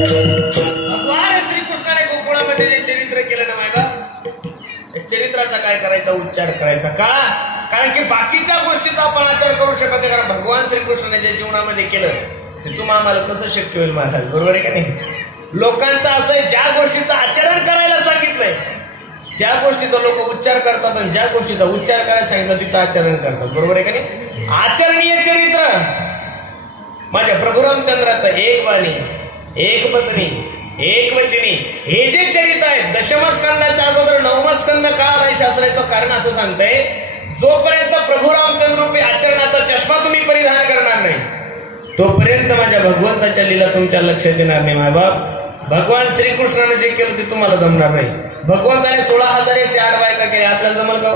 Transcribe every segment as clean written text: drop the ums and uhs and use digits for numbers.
भगवान श्रीकृष्णाने गोकुळामध्ये जे चरित्र केलं ना मायबा, चरित्राचा काय करायचा, उच्चार करायचा का? कारण की बाकीच्या गोष्टीचा आपण आचार करू शकत नाही, कारण भगवान श्रीकृष्णाने जे जीवनामध्ये केलं ते तुम्हाला आम्हाला कसं शक्य होईल महाराज? बरोबर आहे का नाही? लोकांचं असं आहे, ज्या गोष्टीचं आचरण करायला सांगितलंय त्या गोष्टीचा लोक उच्चार करतात आणि ज्या गोष्टीचा उच्चार करायला सांगितलं तिचं आचरण करतात. बरोबर आहे का नाही? आचरणीय चरित्र माझ्या प्रभू रामचंद्राचं एक वाणी, एक पत्नी, एक वचनी, हे जे चरित्र आहे दशमस्कंदाच्या अगोदर नवमस्कंद का आलाय शास्त्राचं कारण असं सांगतंय, जोपर्यंत प्रभू रामचंद्र रूपी आचरणाचा चष्मा तुम्ही परिधान करणार नाही तोपर्यंत माझ्या भगवंताच्या लीला तुमच्या लक्षात येणार नाही. मायबाप, भगवान श्रीकृष्णाने जे केलं ते तुम्हाला जमणार नाही. भगवंताने 16,108 बायका केल्या, आपल्याला जमल का?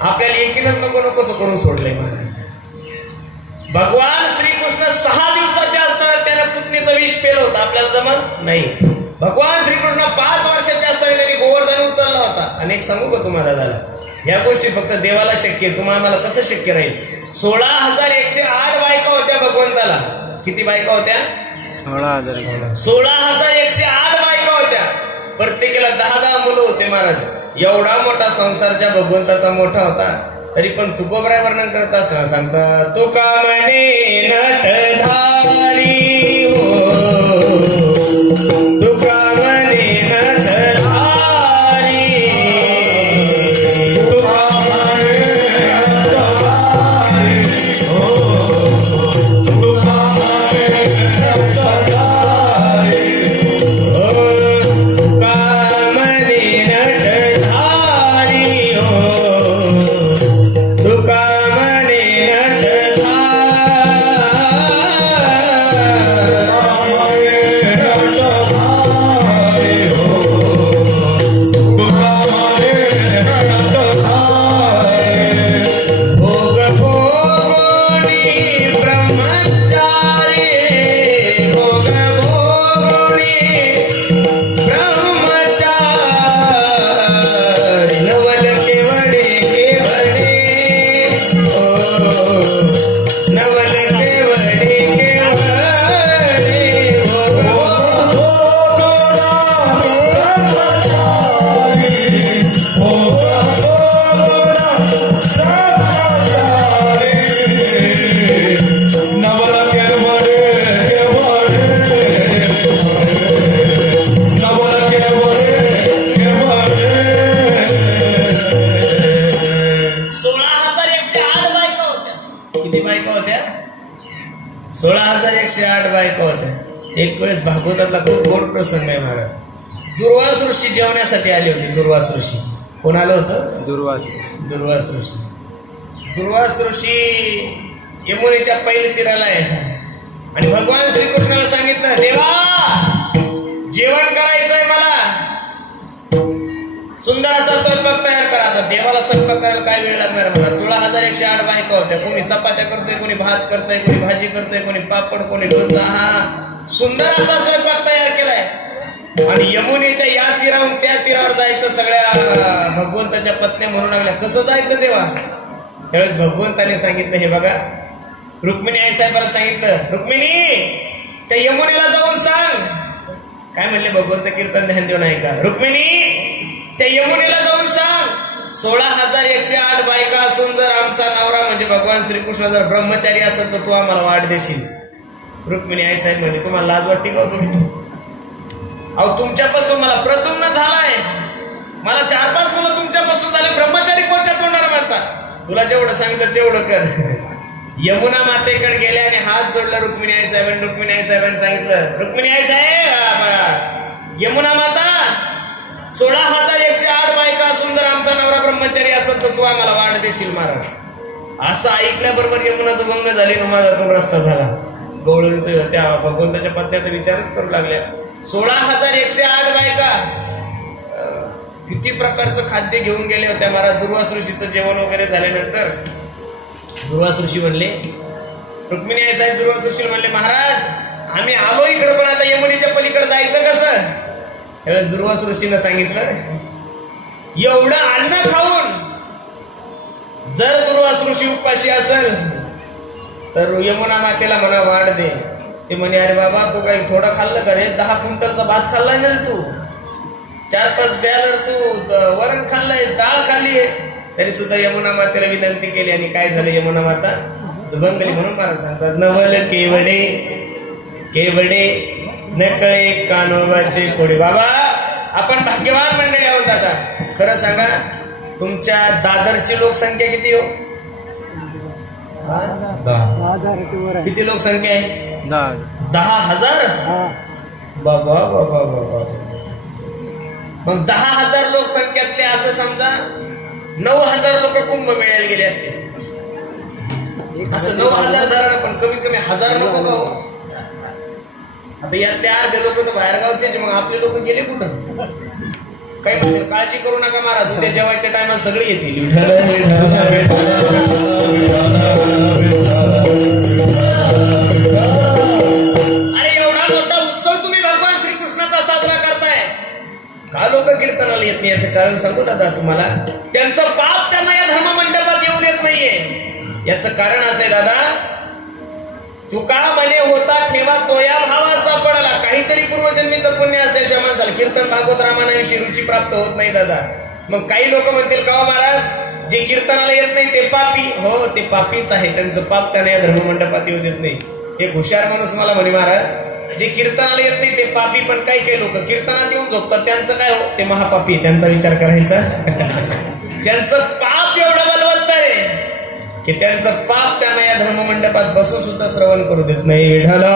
आपल्याला एकीनच नको नको करून सोडलंय महाराज. भगवान श्रीकृष्ण 6 दिवसाचे असताना त्याने पुतणीचं विष पेलं होतं, आपल्याला जमल नाही. भगवान श्रीकृष्ण 5 वर्षाचे असताना त्यांनी गोवर्धन उचलला होता. आणि एक सांगू का तुम्हाला झालं, ह्या गोष्टी फक्त देवाला शक्य आहे, तुम्हाला कसं शक्य राहील? 16,108 बायका होत्या भगवंताला. किती बायका होत्या? 16,108 बायका होत्या. प्रत्येकाला 10-10 मुलं होते महाराज. एवढा मोठा संसार ज्या भगवंताचा मोठा होता तरी पण तुकोबराय वर्णन करत असताना सांगता, तुका म्हणे नटधारी हो, तुका म्हणे नटधारी, तुका म्हणे नटधारी हो, तुका म्हणे नटधारी हो, तुका म्हणे नटधारी हो, तुका म्हणे एक वेळेस भागवतातला खूप गोड प्रसंग आहे महाराज. दुर्वास ऋषी जेवण्यासाठी आले होते. दुर्वास ऋषी कोण आलं होतं? दुर्वास ऋषी. दुर्वास ऋषी यमुनेच्या पहिल्या तीराला आहे आणि भगवान श्रीकृष्णाला सांगितलं, देवा जेवण करायचंय मला, सुंदर असा स्वयंपाक तयार करा. आता देवाला स्वयंपाक करायला काय वेळ लागणार मला? 16,108 बायका होत्या. कोणी चपात्या करतोय, कोणी भात करतोय, कोणी भाजी करतोय, कोणी पापड, कोणी लोणचं. हा सुंदर असा स्वयंपाक तयार केलाय आणि यमुनेच्या या तीरावरून त्या तीरावर जायचं. सगळ्या भगवंताच्या पत्न्या म्हणू लागल्या, कसं जायचं देवा? त्यावेळेस भगवंताने सांगितलं, हे बघा, रुक्मिणी आई साहेबाला सांगितलं, रुक्मिणी त्या यमुनेला जाऊन सांग. काय म्हणले भगवंत कीर्तन ध्यान देऊन ऐका, रुक्मिणी त्या यमुनेला जाऊन सांग 16,108 बायका असून जर आमचा नवरा म्हणजे भगवान श्रीकृष्ण जर ब्रह्मचारी असेल तर तू आम्हाला वाट देशील. रुक्मिणी आई साहेब म्हणजे तुम्हाला लाज वाटते का तुम्ही? अहो तुमच्यापासून मला प्रद्युम्न झालाय, मला 4-5 मुलं तुमच्यापासून झाले, ब्रह्मचारी कोणत्या तोंडाला म्हणतात? तुला जेवढं सांगितलं तेवढं कर. यमुना मातेकडे गेले आणि हात जोडला रुक्मिणी आई साहेबांनी. रुक्मिणी आई साहेबांनी सांगितलं, रुक्मिणी आई साहेब, यमुना माता 16,108 बायका असून जर आमचा नवरा ब्रह्मचारी असेल तर तू आम्हाला वाट देशील महाराज. असं ऐकल्याबरोबर यमुनाचा भंग झाली, माझा तो रस्ता झाला. गवळून त्या भगवंताच्या पत्न्याचा विचारच करू लागल्या. 16,108 बायका किती प्रकारचं खाद्य घेऊन गेले होत्या महाराज. दुर्वास ऋषीचं जेवण वगैरे झाल्यानंतर दुर्वास ऋषी म्हणले, रुक्मिणी आई साहेब दुर्वास ऋषी म्हणले, महाराज आम्ही आलो इकडे पण आता यमुनेच्या पलीकडे जायचं कसं? त्यावेळेस दुर्वास ऋषीनं सांगितलं, एवढं अन्न खाऊन जर दुर्वास ऋषी उपाशी असेल तर यमुना मातेला म्हणा वाढ दे. ते म्हणे अरे बाबा तू काही थोडं खाल्लं का रे? 10 क्विंटलचा भात खाल्लाय ना तू, 4-5 बॅलर तू वरण खाल्लंय, डाळ खाल्ली आहे. तरी सुद्धा यमुना मातेला विनंती केली आणि काय झालं? यमुना माता बंगली म्हणून मला सांगतात, नवल केवडे केवडे नकळे कानोबाचे कोडे. बाबा आपण भाग्यवान मंडळी आहोत दादा. खरं सांगा तुमच्या दादरची लोकसंख्या किती हो? 10,000. किती लोकसंख्या आहे? 10,000. बाबा बाबा बाबा. मग 10,000 लोकसंख्यातले असं समजा 9,000 लोक कुंभमेळ्याला गेले असते. असं 9,000 धरा, पण कमीत कमी 1,000 नको का हो? आता यातले अर्धे लोक तर बाहेर गावचे, मग आपले लोक गेले कुठं? काही म्हणते काळजी करू नका महाराज, उद्या जेवायच्या टायमाला सगळे येतील. अरे एवढा मोठा उत्सव तुम्ही भगवान श्रीकृष्णाचा साजरा करताय, का लोक कीर्तनाला येत नाही? याचं कारण सांगू दादा तुम्हाला. त्यांचं पाप त्यांना या धर्म मंडपात येऊ देत नाहीये. याचं कारण असं आहे दादा, तुका मने होता ठेवा तोया भावा सापडला. काहीतरी पूर्वजन्मीचं पुण्य असल्याशिवाय माणसाला कीर्तन भागवत रामायणाविषयी रुची प्राप्त होत नाही दादा. मग काही लोक म्हणतील का महाराज जे कीर्तनाला येत नाही ते पापी? हो ते पापीच आहे, त्यांचं पाप त्यांना या धर्ममंडपात येऊ देत नाही. एक हुशार माणूस मला म्हणे महाराज जे कीर्तनाला येत नाही ते पापी, पण काही काही लोक कीर्तनात येऊन झोपतात त्यांचं काय हो? ते महापापी. त्यांचा विचार करायचा. त्यांचं पाप एवढं बलवत्तर आहे की त्यांचं पाप त्यांना या धर्ममंडपात बसून सुद्धा श्रवण करू देत नाही. विठाला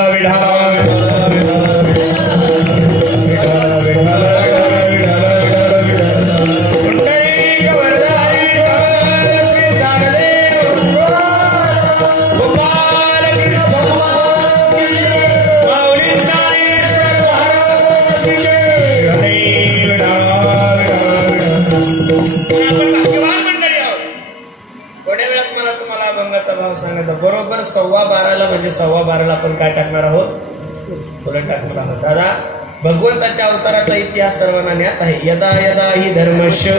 सांगायचा बरोबर 12:15 म्हणजे 12:15 आपण काय टाकणार आहोत? पुढे टाकणार आहोत. दादा भगवंताच्या अवताराचा इतिहास सर्वांना ज्ञात आहे. यदा यदा हि धर्मस्य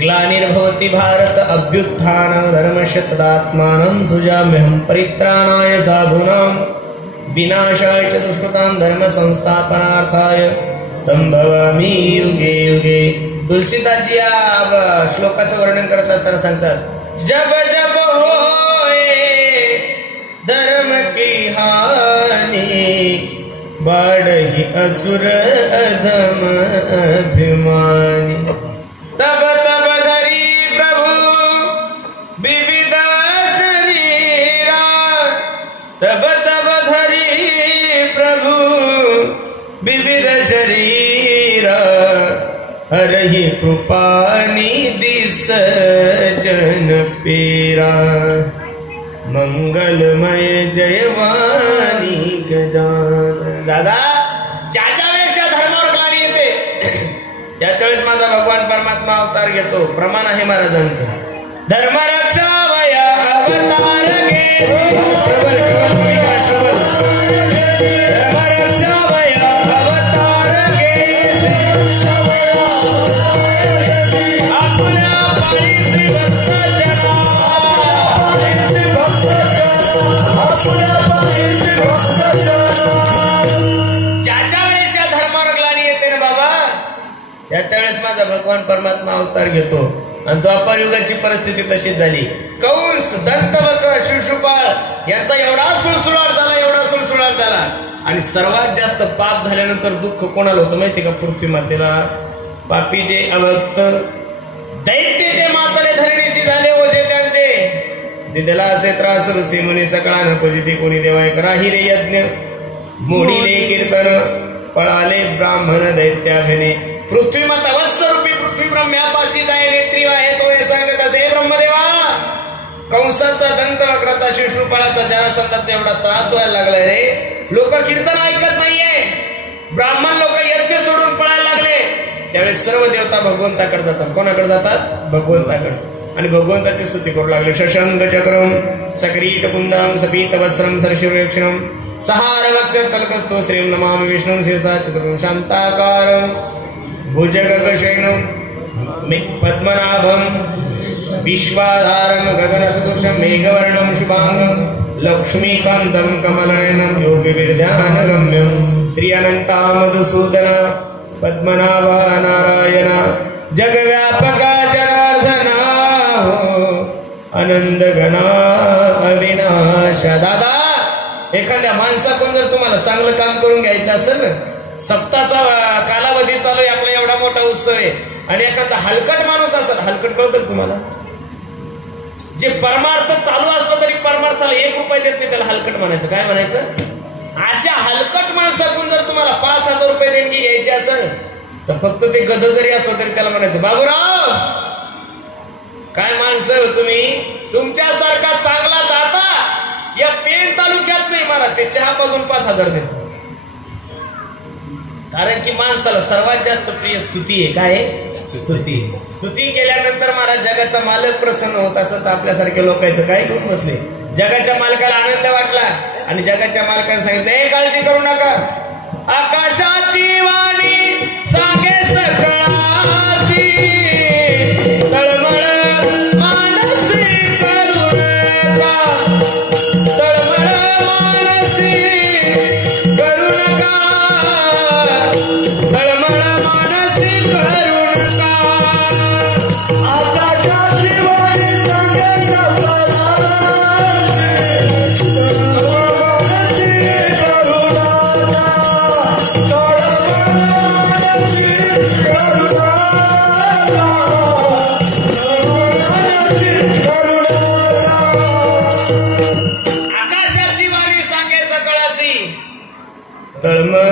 ग्लानिर्भवति भारत अभ्युत्थानं धर्मस्य तदात्मानं सृजाम्यहं परित्राणाय साधूनां विनाशाय च दुष्कृतां धर्म संस्थापनार्थाय संभवामि युगे युगे. तुलसीदासजी या श्लोकाचं वर्णन करत असताना सांगतात, जब जब होए धर्म की हानि बढ़ी असुर अधम अभिमानी. तब तब धरी प्रभु विविध शरीरा, तब तब धरी प्रभु विविध शरीरा, हरहि कृपानी दिस जन पीरा. मंगलमय जयवाणी गजानन. दादा ज्याच्या वेळेस या धर्मावर गाणी येते त्यावेळेस माझा भगवान परमात्मा अवतार घेतो. प्रमाण आहे महाराजांचं. धर्मरक्षावया अवतार त्यावेळेस माझा भगवान परमात्मा अवतार घेतो. आणि द्वापार युगाची परिस्थिती तशीच झाली. कंस, दंतवक्र, शिशुपाळ यांचा एवढा सुळसुळाट झाला, एवढा सुळसुळाट झाला. आणि सर्वात जास्त पाप झाल्यानंतर दुःख कोणाला होतं माहिती का? पृथ्वी मातेला. पापी जे अभक्त दैत्य जे मातले धरणीशी झाले ओझे त्यांचे, दिदला असे त्रास ऋषी मुनी सकाळ नको जिथे कोणी देवाय कराही रे यज्ञ, मोडीले कीर्तन पळाले ब्राह्मण दैत्याभिने. पृथ्वी माता वत्सरूपी पृथ्वी ब्रह्म्यापाशी जाय नेत्री आहे तो हे सांगत असे, ब्रह्मदेवा कंसाचा, दंतवक्राचा, शिशुपाळाचा, जरासंधाचा एवढा त्रास व्हायला लागलाय रे. लोक कीर्तन ऐकत नाहीये, ब्राह्मण लोक यज्ञ सोडून पळायला लागले. त्यावेळेस सर्व देवता भगवंताकडे जातात. कोणाकडे जातात? भगवंताकडे. आणि भगवंताची स्तुती करू लागले. शशांक चक्रम सकरीट कुंदम सपीत वस्त्रम सरशिवक्षणम सहार वक्ष तलकस्तो श्रीम नमामि विष्णुं शिरसा चतुर्भुजं शांताकारं भुजगशयनं पद्मनाभं विश्वाधारं गगनसदृशं मेघवर्णं शुभांगं लक्ष्मीकांतं कमलनयनं योगिविद्यानगम्यं श्री अनंता मधुसूदन पद्मनाभा नारायण जगव्यापका जनार्दना आनंद घना अविनाश. दादा, एखाद्या माणसाकडून जर तुम्हाला चांगलं काम करून घ्यायचं असेल ना, सप्ताहाचा कालावधी चालू आहे आपला, एवढा मोठा उत्सव आहे, आणि एखादा हलकट माणूस असेल, हलकट कळतं तुम्हाला, जे परमार्थ चालू असलं तरी परमार्थाला 1 रुपया देत नाही, त्याला हलकट म्हणायचं. काय म्हणायचं? अशा हलकट माणसाकडून जर तुम्हाला 5,000 रुपये देणगी घ्यायची असेल तर फक्त ते गध जरी असलं तरी त्याला म्हणायचं, बाबूराव काय माणसं हो तुम्ही, तुमच्यासारखा चांगला दाता या पेण तालुक्यात नाही, मला ते चहा पाजून 5,000 देतो. कारण की माणसाला सर्वात जास्त प्रिय स्तुती आहे. काय स्तुती. स्तुती केल्यानंतर मला जगाचा मालक प्रसन्न होत असत, आपल्यासारख्या लोकांचं काय घेऊन बसले. जगाच्या मालकाला आनंद वाटला आणि जगाच्या मालकाने सांगितलं, हे काळजी करू नका, आकाशाची वाणी सांगे सकळाशी, तळमळ मानसी करू नका, तळमळ मानसी करू नका, तळमळ मानसी करू नका. आकाशाची वाणी सांगे तळमळ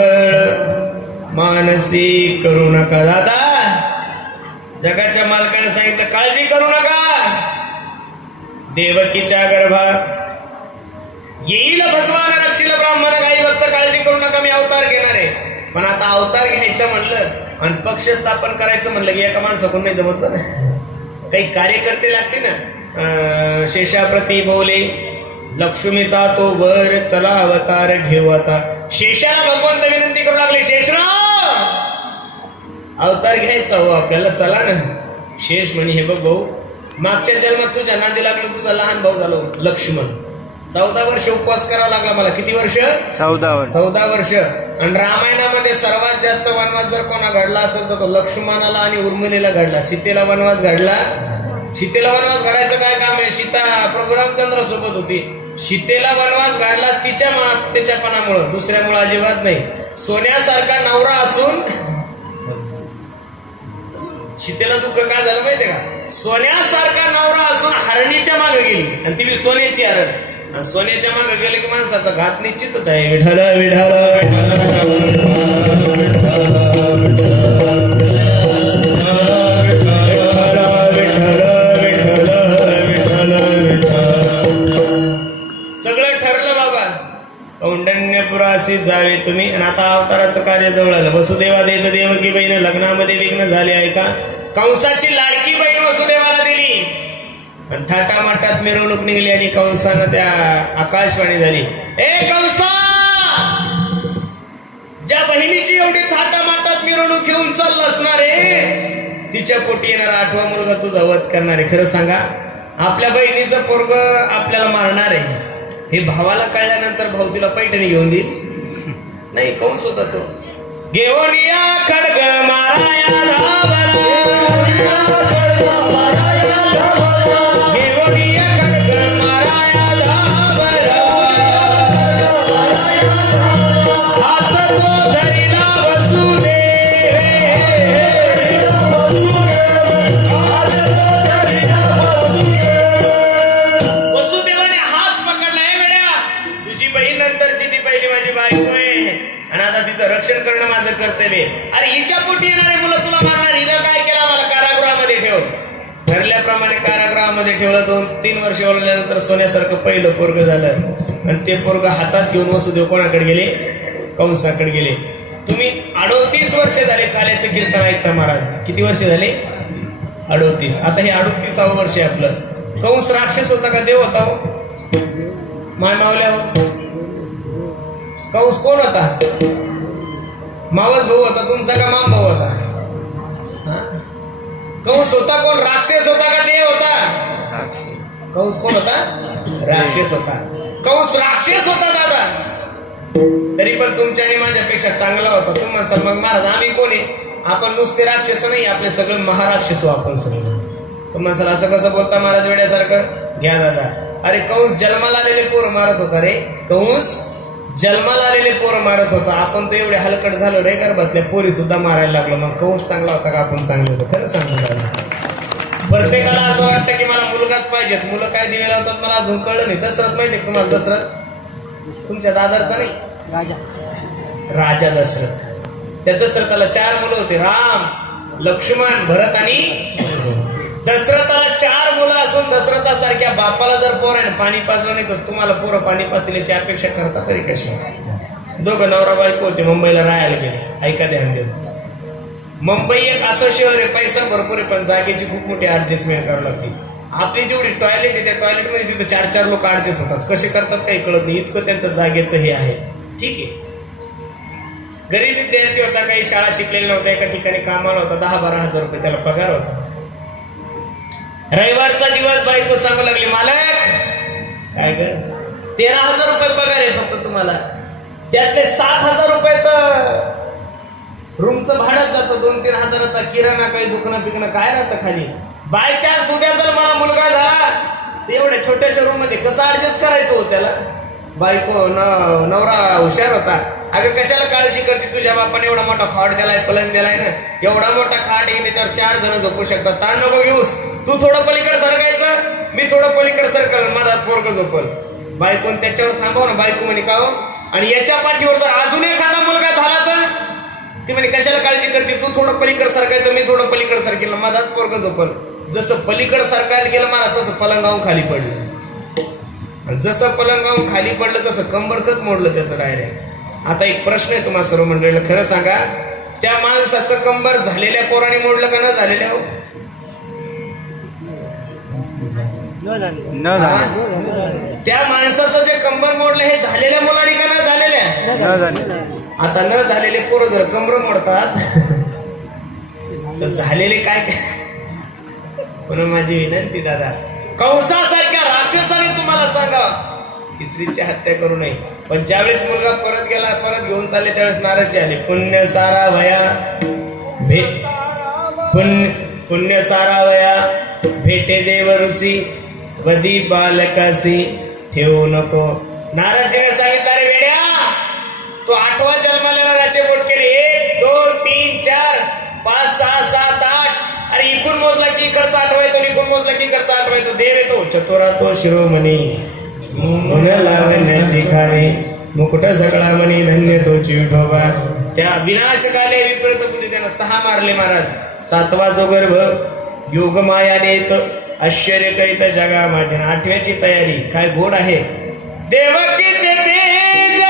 मानसी करू नका. दादा, जगाच्या मालकाने सांगितलं काळजी करू नका, देवकीच्या गर्भात येईल भगवान, रक्षील ब्राह्मण, काही भक्त काळजी करू नका, मी अवतार घेणार आहे. पण आता अवतार घ्यायचं म्हणलं आणि पक्ष स्थापन करायचं म्हणलं की एका माणसाकडून नाही जमत ना, काही कार्यकर्ते लागते ना. शेषाप्रती बोले लक्ष्मीचा तो वर, चला अवतार घेऊ आता. शेषाला भगवंत विनंती करू लागले, शेषराव अवतार घ्यायचा हो आपल्याला, चला ना. शेष म्हणे, हे बघ भाऊ, मागच्या जन्मात तुझ्या नांदी लागलो, तुझा लहान भाऊ झालो लक्ष्मण. 14 वर्ष उपवास करावा लागला मला. किती वर्ष? 14 वर्ष. आणि रामायणामध्ये सर्वात जास्त वनवास जर कोणा घडला असेल तर तो लक्ष्मणाला आणि उर्मिलेला घडला. सीतेला वनवास घडला. सीतेला वनवास घडायचं काय काम आहे? सीता प्रभू रामचंद्र सोबत होती. सीतेला वनवास घडला तिच्या त्याच्यापणामुळं, दुसऱ्यामुळे अजिबात नाही. सोन्यासारखा नवरा असून सीतेला दुःख काय झालं माहितीये का? सोन्यासारखा नवरा असून हरणीच्या मागे गेली आणि ती सोन्याची हरण. सोन्याच्या मागे गेले की माणसाचा घात निश्चितच आहे. विठाल विठाल सगळं ठरलं बाबा. कौंडण्यपुरासी जावे तुम्ही. आणि आता अवताराचं कार्य जवळ आलं. वसुदेवा देत देवकी बहीण लग्नामध्ये विघ्न झाले आहे का? कंसाची लाडकी बहीण वसुदेवाला दिली आणि थाटामाटात मिरवणूक निघली आणि कंसानं त्या आकाशवाणी झाली, ए कंसा, ज्या बहिणीची एवढी थाटामाटात मिरवणूक घेऊन चाललं असणार आहे तिच्या पोटी येणारा 8वा मुलगा तुझा वध करणार आहे. खरं सांगा, आपल्या बहिणीचं पोरग आपल्याला मारणार आहे हे भावाला कळल्यानंतर भाऊ तिला पैठणी घेऊन देईल? नाही, कंस होता तो. घेऊन या खडग माराया धावला, घेऊन या खडग माराया धावला, हात तो धरिला वसुदेव, वसुदेवाने हात पकडला. हे वेड्या, तुझी बहीण नंतरची, ती पहिली माझी बायको आहे आणि आता तिचं रक्षण करणं माझं कर्तव्य. अरे हिच्या पोटी येणारे मुलं तुला मारणार. हिनं काय केलं? मला कारागृहामध्ये ठेव. ठरल्याप्रमाणे कारागृहामध्ये ठेवलं. 2-3 वर्ष ओळखल्यानंतर सोन्यासारखं पहिलं पोरग झालं आणि ते पोरग हातात घेऊन वसुदेव कोणाकडे गेले? कंसाकडे गेले. तुम्ही 38 वर्ष झाले काल्याचं कीर्तन ऐकता महाराज. किती वर्ष झाले? 38. आता हे 38वे वर्ष आहे आपलं. कंस राक्षस होता का देव होता? माय मावल्या. कंस कोण होता? मावस भाऊ होता तुमचा का माम भाऊ होता? कंस होता कोण? राक्षस होता का देव होता? कंस कोण होता? राक्षस होता. कंस राक्षस होता दादा, तरी पण तुमच्या आणि माझ्यापेक्षा चांगला होता. तुम्ही म्हणसाल मग महाराज आम्ही कोण आहे? आपण नुसते राक्षस नाही, आपले सगळे महाराक्षस आपण सगळे. तुम्ही म्हणसाल असं कसं बोलता महाराज वेड्यासारखं? घ्या दादा. अरे कंस जन्माला आलेले पोरं मारत होता रे. कंस जन्माला आलेले पोरं मारत होता. आपण तर एवढे हलकट झालो रे, गर्भातल्या पोरी सुद्धा मारायला लागलो. मग कंस चांगला होता का आपण चांगले होतो? खरं सांगतो दादा. प्रत्येकाला असं वाटतं की मला मुलगाच पाहिजेत. मुलं काय दिवे लावतात मला अजून कळलं नाही. दशरथ माहिती तुम्हाला? दशरथ तुमच्या दादाचा नाही, राजा दशरथ. त्या दशरथाला 4 मुलं होते, राम, लक्ष्मण, भरत आणि. दशरथाला 4 मुलं असून दशरथासारख्या बापाला जर पोराने पाणी पाजलं नाही तर तुम्हाला पोरं पाणी पाजतील याची अपेक्षा करता तरी कशी? दोघं नवरा बायको होते, मुंबईला राहायला गेले. ऐका ध्यान देऊ. मुंबई एक असं शहर आहे, पैसा भरपूर आहे, पण जागेची खूप मोठी ऍडजस्टमेंट करावी लागते. आपली जेवढी टॉयलेट आहे त्या टॉयलेटमध्ये तिथं 4-4 लोक ऍडजस्ट होतात. कसे करतात काही कळत नाही, इतकं त्यांचं जागेचं हे आहे. ठीक आहे. गरीब विद्यार्थी होता, काही शाळा शिकलेला नव्हता, एका ठिकाणी कामाला होता, 10-12 हजार रुपये त्याला पगार होता. रविवारचा दिवस बायको सांगू लागली, मालक काय कर 13,000 रुपये पगार आहे फक्त तुम्हाला, त्यातले 7,000 रुपये तर रूमचं भाडं जातं, 2-3 हजाराचा किराणा, काही दुकानं पिकणं काय राहतं खाली. बाय चान्स उद्या जर मला मुलगा झाला तर एवढ्या छोट्याशा रूम मध्ये कसं ऍडजस्ट करायचं हो त्याला? बायको नवरा हुशार होता. अगं कशाला काळजी करते? तुझ्या बापाने एवढा मोठा खाट दिलाय, पलंग दिलाय ना, एवढा मोठा खाट आहे, त्याच्यावर 4 जण झोपू शकतात. ताण नको घेऊस, तू थोडं पलीकडे सरकायचं, मी थोडं पलीकडे सरकल, मधात पोरग झोपल. बायकोन त्याच्यावर थांबव ना. बायको म्हणे का हो? आणि याच्या पाठीवर जर अजून एखादा मुलगा झाला तर ती म्हणे कशाला काळजी करते? तू थोडं पलीकडे सरकायचं, मी थोडं पलीकडे सरकेल, मधात पोरग झोपल. जसं पलीकडे सरकायला गेलं मला तसं पलंगावून खाली पडलं. जसं पलंगावून खाली पडलं तसं कंबरकच मोडलं त्याचं डायरेक्ट. आता एक प्रश्न आहे तुम्हा सर्व मंडळीला, खरं सांगा, त्या माणसाचं कंबर झालेल्या पोराने मोडलं का न झालेल्या? हो, त्या माणसाचं जे कंबर मोडलं हे झालेल्या मुलांनी का न झालेल्या? आता न झालेले पोरं जर कंबर मोडतात तर झालेले काय? म्हणून माझी विनंती दादा, कंसासारख्या राक्षसाने तुम्हाला सांगा की स्त्रीची हत्या करू नये. पण ज्यावेळेस मुलगा परत गेला, परत घेऊन चालले, त्यावेळेस नाराजी आली. पुण्य सारा वया पुण्य सारा वया भेटे देव ऋषी वदी बालकासी ठेवू नको. नाराजीने सांगितलं, अरे वेड्या, तो 8वा जन्माला असे बोट केले, 1 2 3 4 5 6 7 8. अरे इकून मोजला की इकडचा आठवायतो, इकून मोजला की इकडचा आठवायतो. देव येतो चतुरा तो शिरोमणी, मुन लावण्याची खाणे, मुकुट सगळा मणी, धन्य तोची विठोबा. त्या विनाशकाले विपरीत बुद्धी त्यानं 6 मारले महाराज. 7वा जो गर्भ योग माया देत, आश्चर्य करीत जगा माझ्या. 8व्याची तयारी काय गोड आहे. देवकीचे तेज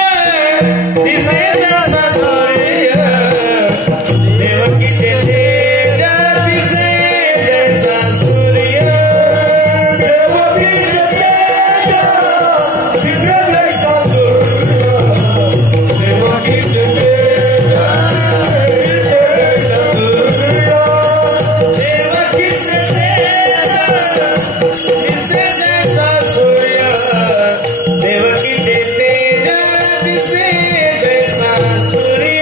दिसे जसा सूर्य, देवकीचे तेज दिसे जसा सूर्य, देवकीचे तेज दिसे जसा सूर्य, देवकीचे तेज दिसे जसा सूर्य, देवकीचे तेज दिसे जसा सूर्य, देवकीचे तेज दिसे जसा सूर्य.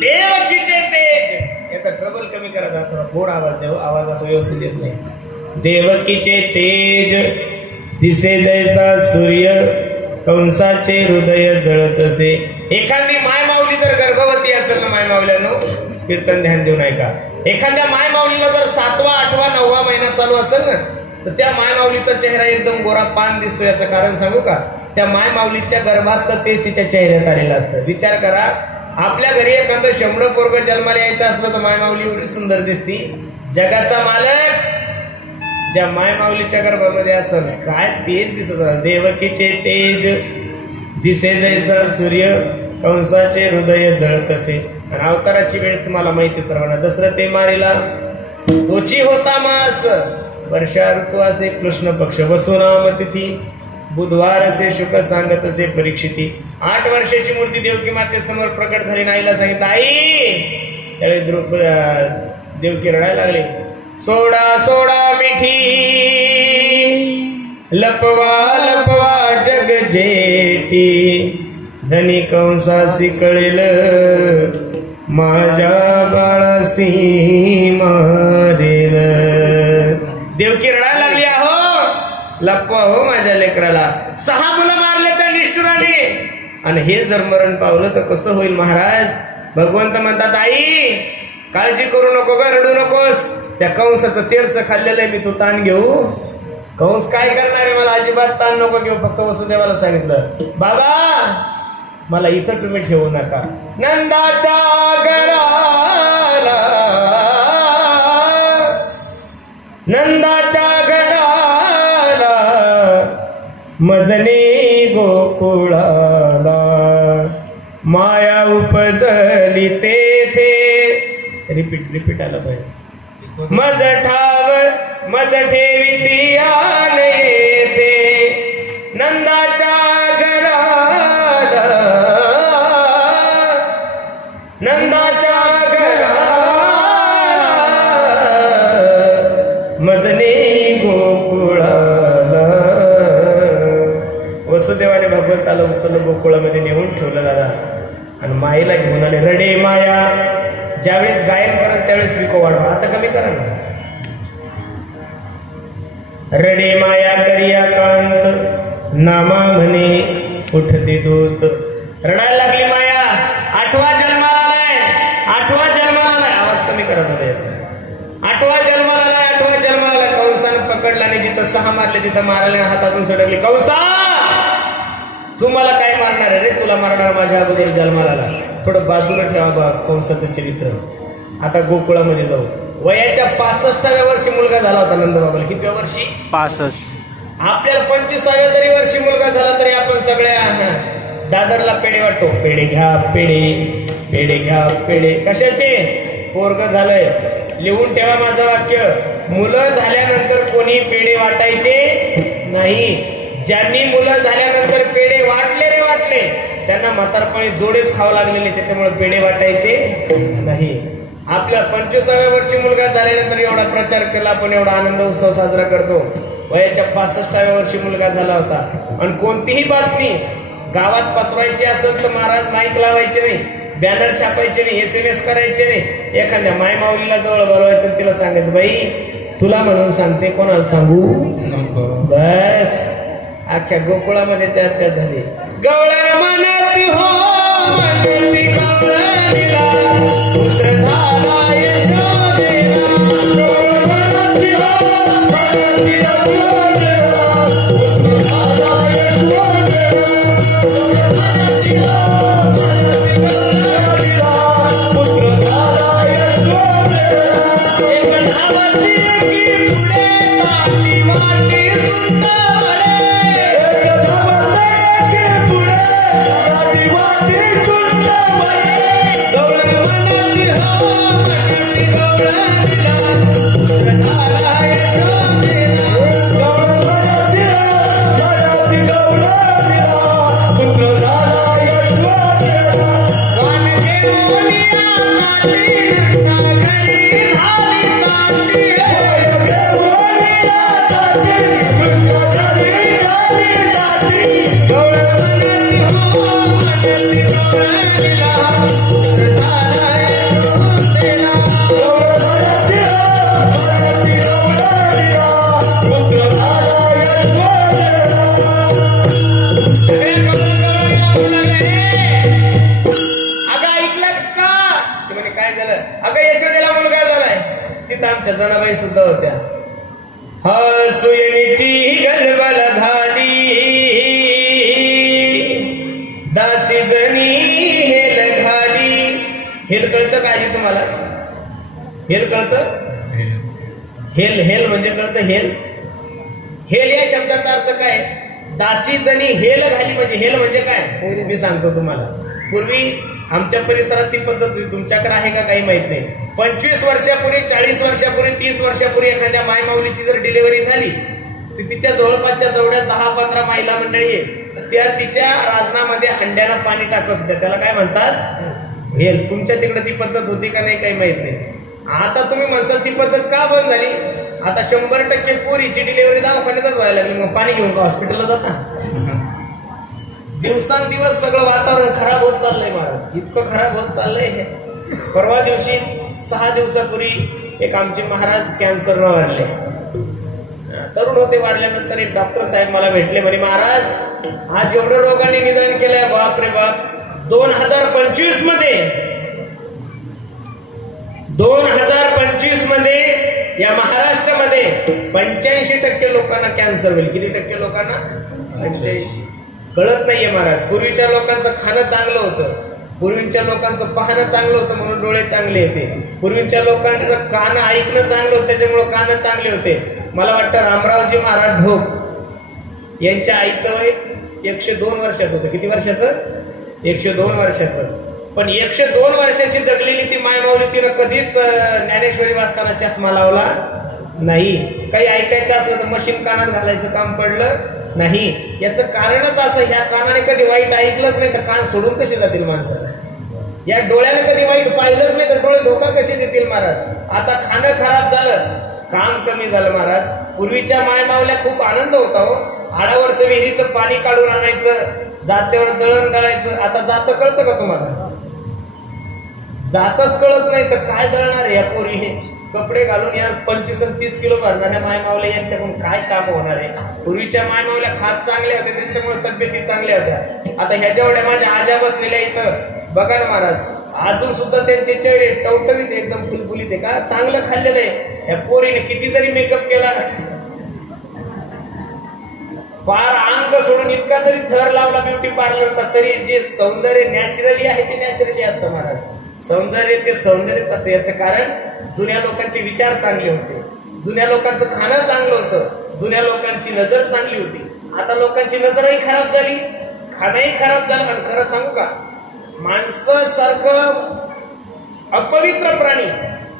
देवकीचे तेज, याचा ट्रबल कमी करा, थोडा गोड आवाज द्यावा, आवाज असा व्यवस्थित येत नाही. देवकीचे तेज दिसे जैसा सूर्य, कंसाचे हृदय जळतसे. एखादी माय माऊली जर गर्भवती असेल ना, माय माऊल्यानो कीर्तन ध्यान देऊ नये का, एखाद्या माय माऊलीला जर 7वा 8वा 9वा महिना चालू असेल ना, तर त्या माय माऊलीचा चेहरा एकदम गोरा पान दिसतो. याचं कारण सांगू का, त्या माय माऊलीच्या गर्भातलं तेच तिच्या चेहऱ्यात आलेलं असतं. विचार करा, आपल्या घरी एखादं 100 पोरगं जन्माला यायचं असलं तर माय माऊली एवढी सुंदर दिसती. जगाचा मालक ज्या माय माऊलीच्या गर्भामध्ये असेल, काय तेज दिसत. देवकीचे तेज दिसे जैसा सूर्य, कंसाचे हृदय जळतसे. आणि अवताराची वेळ तुम्हाला माहिती सर्वांना. दशरथे मारिला तोची होता मास, वर्षा ऋतू असे कृष्ण पक्ष, वसुनाम तिथी बुधवार असे शुक सांगत असे परीक्षिती. 8 वर्षाची मूर्ती देवकी मातेसमोर प्रकट झाली. नाईला सांगितलं आई. त्यावेळी देवकी रडायला लागली. सोडा सोडा मिठी लपवा लपवा जग जेटी, जनी कंसासी कळेल माझ्या बाळासी मारेल. देवकी रडायला लागली. आहो लपवा हो माझ्या लेकराला. 6 मुलं मारले त्या निष्ठुराने. आणि हे जर मरण पावलं तर कसं होईल महाराज. भगवंत म्हणतात आई काळजी करू नको ग, रडू नकोस. त्या कंसाचं तेलचं खाल्लेलं आहे मी, तू ताण घेऊ. कंस काय करणार आहे, मला अजिबात ताण नको घेऊ. फक्त वसुदेवाला सांगितलं बाबा मला इथं तुम्ही ठेवू नका. नंदाच्या घराला, नंदाच्या घराला मजने गोकुळाला, माया उपजली तेथे. रिपीट आलं पाहिजे. मज ठावर मज ठेवी दियान येते, नंदाच्या घराला, नंदाच्या घराला मजने गोकुळाला. वसुदेवाने भगवंताला उचललं, गोकुळामध्ये नेऊन ठेवलं दादा. आणि माईला घेऊन आले. रडे माया. ज्यावेळेस गायन करत त्यावेळेस विको वाढवा. आता कमी करा ना. रडे माया करिया कांत, नामा म्हणे उठते दूत. रडायला लागली माया. 8वा जन्माला आलाय, 8वा जन्माला आलाय. आवाज कमी करा दादा याचा. 8वा जन्माला आलाय, 8वा जन्माला आलाय. कंसानं पकडला आणि जिथं 6 मारले तिथं मारायला हातातून सडकली. कंसा तू मला काय मारणार रे, तुला मारणार माझ्या अगोदर जन्माला आला. थोडं बाजूला ठेवा कंसाचं चरित्र. आता गोकुळामध्ये जाऊ. वयाच्या 65व्या वर्षी मुलगा झाला होता नंदबाबाला. कितव्या वर्षी? 65. आपल्याला 25व्या जरी वर्षी मुलगा झाला तरी आपण सगळ्या दादरला पेढे वाटतो. पेढे घ्या पेढे, पेढे घ्या पेढे. कशाचे? पोरग झालंय. लिहून ठेवा माझं वाक्य. मुलं झाल्यानंतर कोणी पेढे वाटायचे नाही. ज्यांनी मुलं झाल्यानंतर पेढे वाटले रे वाटले, त्यांना म्हातारपणी जोडेच खावं लागलेले, त्याच्यामुळे पेढे वाटायचे नाही. आपल्या 25व्या वर्षी मुलगा झाल्यानंतर एवढा प्रचार केला, आपण एवढा आनंद उत्सव साजरा करतो. वयाच्या 65व्या वर्षी मुलगा झाला होता. आणि कोणतीही बातमी गावात पसरायची असेल तर महाराज माईक लावायचे नाही, बॅनर छापायचे नाही, SMS करायचे नाही. एखाद्या माय माऊलीला जवळ बोलवायचं, तिला सांगायचं बाई तुला म्हणून सांगते, कोणाला सांगू नको. बस अख्ख्या गोकुळामध्ये चर्चा झाली. गवळण म्हणती हो म्हणती गवळणीला, पुत्र झाला यशोदेला. गवळण म्हणती हो म्हणती गवळणीला, पुत्र झाला यशोदेला. गवळण म्हणती हो म्हणती गवळणीला, पुत्र झाला यशोदेला. एक धावती की पुढे माती माती सुंदर. आमच्या जनाबाई सुद्धा होत्या. सुयेनीची गलबल झाली, दासी जणी हेल घाली. हेल कळतं काय तुम्हाला? हेल कळतं? हेल हेल म्हणजे कळतं? हेल हेल या शब्दाचा अर्थ काय? दासी जणी हेल घाली म्हणजे हेल म्हणजे काय मी सांगतो तुम्हाला. पूर्वी आमच्या परिसरात ती पद्धत होती, तुमच्याकडे आहे का काही माहित नाही. 25 वर्षापूर्वी, 40 वर्षापूर्वी, 30 वर्षापूर्वी एखाद्या मायमाऊलीची जर डिलिव्हरी झाली तर तिच्या जवळपासच्या जेवढ्या 10-15 महिला मंडळी त्या तिच्या राजनामध्ये हंड्यानं पाणी टाकत होत्या. त्याला काय म्हणतात? हेल. तुमच्या तिकडे ती पद्धत होती का नाही काही माहित नाही. आता तुम्ही म्हणसाल ती पद्धत का बंद झाली? आता 100% पोरीची डिलिव्हरी दवाखान्यातच व्हायला लागली. मग पाणी घेऊन का हॉस्पिटलला जाता? दिवसांदिवस सगळं वातावरण खराब होत चाललंय महाराज, इतकं खराब होत चाललंय हे. परवा दिवशी 6 दिवसापूर्वी एक आमचे महाराज कॅन्सरनं वारले. तरुण होते. वारल्यानंतर एक डॉक्टर साहेब मला भेटले, म्हणे महाराज आज एवढं रोगाने निदान केलंय, बाप रे बाप. 2025 मध्ये या महाराष्ट्रामध्ये 85% लोकांना कॅन्सर होईल. किती टक्के लोकांना? 85. कळत नाहीये महाराज. पूर्वीच्या लोकांचं खाणं चांगलं होतं, पूर्वीच्या लोकांचं पाहणं चांगलं होतं म्हणून डोळे चांगले होते, पूर्वीच्या लोकांचं कान ऐकणं चांगलं होतं त्याच्यामुळे कान चांगले होते. मला वाटतं रामरावजी महाराज ढोक यांच्या आईचं वय 102 वर्षाचं होतं. किती वर्षाचं? 102 वर्षाचं. पण 102 वर्षाची जगलेली ती मायमाऊली तिनं कधीच ज्ञानेश्वरी वाचताना चष्मा लावला नाही. काही ऐकायचं असलं तर मशीन कानात घालायचं काम पडलं नाही. याचं कारणच असं, ह्या कानाने कधी वाईट ऐकलंच नाही तर कान सोडून कसे जातील माणसाला? या डोळ्याने कधी वाईट पाहिलंच नाही तर डोळे धोका कसे देतील महाराज? आता खाणं खराब झालं, काम कमी झालं महाराज. पूर्वीच्या मायमावल्या खूप आनंद होता हो. आडावरचं विहिरीचं पाणी काढून आणायचं, जात्यावर दळण दळायचं. आता जातं कळतं का तुम्हाला? जातच कळत नाही तर काय दळणार आहे या पोरी? हे कपडे घालून या 25 आणि 30 किलो भरणाऱ्या मायमावल्या यांच्याकडून काय काम होणार आहे? पूर्वीच्या मायमावल्या खात चांगल्या होत्या त्यांच्यामुळे तब्येती चांगल्या होत्या. आता ह्या जेवढ्या माझ्या आजा बसलेल्या इथं बघा ना महाराज, अजून सुद्धा त्यांचे चेहरे टवटवीत एकदम फुलफुलीत आहे का? चांगलं खाल्लेलं आहे. या पोरीने किती जरी मेकअप केला, फार अंग सोडून इतका जरी थर लावला ब्युटी पार्लरचा, तरी जे सौंदर्य नॅचरली आहे ते नॅचरली असतं महाराज. सौंदर्य ते सौंदर्यच असतं. याचं कारण जुन्या लोकांचे विचार चांगले होते, जुन्या लोकांचं खाणं चांगलं होतं, जुन्या लोकांची नजर चांगली होती. आता लोकांची नजरही खराब झाली, खाणंही खराब झालं. आणि खरं सांगू का, माणसासारखं अपवित्र प्राणी,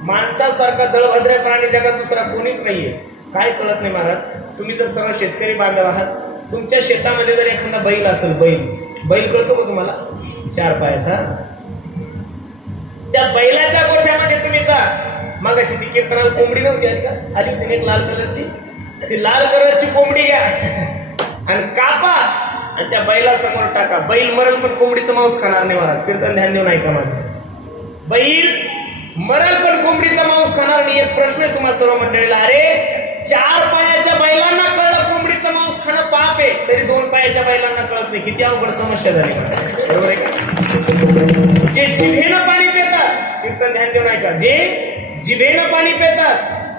माणसासारखा दळभद्र प्राणी जगात दुसरा कोणीच नाहीये. काय कळत नाही महाराज? तुम्ही जर सर्व शेतकरी बांधव आहात, तुमच्या शेतामध्ये जर एखादा बैल असेल, बैल कळतो का तुम्हाला? 4 पायाचा. त्या बैलाच्या गोठ्यामध्ये तुम्ही जा. मग अशी ती कीर्तनाला कोंबडी नव्हती आली का? आली तुम्ही एक लाल कलरची, ती लाल कलरची कोंबडी घ्या आणि कापा आणि त्या बैला समोर टाका. बैल मरल पण कोंबडीचं मांस खाणार नाही महाराज. कीर्तन ध्यान देऊन ऐका माझं. बैल मरल पण कोंबडीचा मांस खाणार नाही. एक प्रश्न आहे तुम्हाला सर्व मंडळीला. अरे 4 पायाच्या बैलांना कळलं कोंबडीचं मांस खाणं पाप आहे, तरी 2 पायाच्या बैलांना कळत नाही. किती अवघड समस्या झाली, बरोबर आहे का? जे जिभेनं पाणी पितात, कीर्तन ध्यान देऊन ऐका, जे जिभेनं पाणी पितात